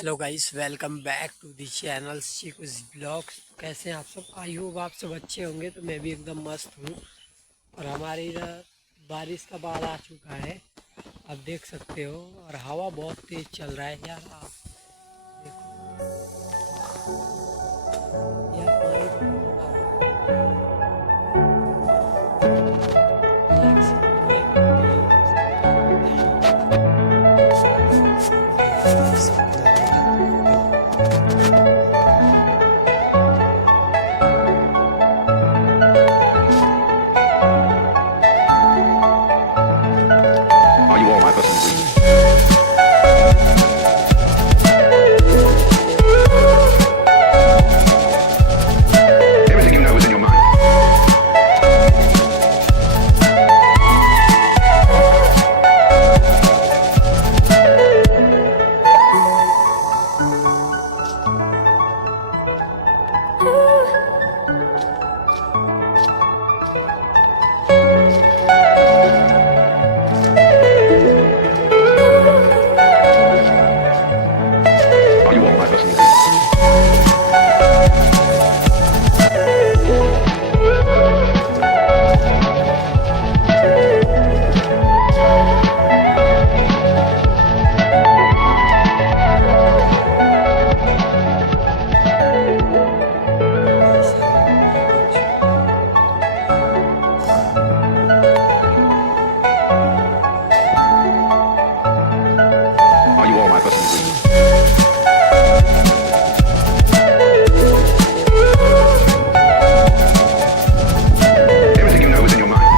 Hello guys, welcome back to the channel Cheeku's blogs. कैसे हैं आप सब? आई होप आप सब अच्छे होंगे। तो मैं भी एकदम मस्त हूँ। और हमारे इधर बारिश का बाढ़ आ चुका है, आप देख सकते हो। और हवा बहुत तेज चल रहा है यार। आप देखो, यार पानी तो कितना देख सकते हो, एकदम तेज देख सकते हो। Are you all my personal dreams? Everything you know is in your mind. Are you all my personal dreams? Are you all my personal dreams? Everything you know is in your mind.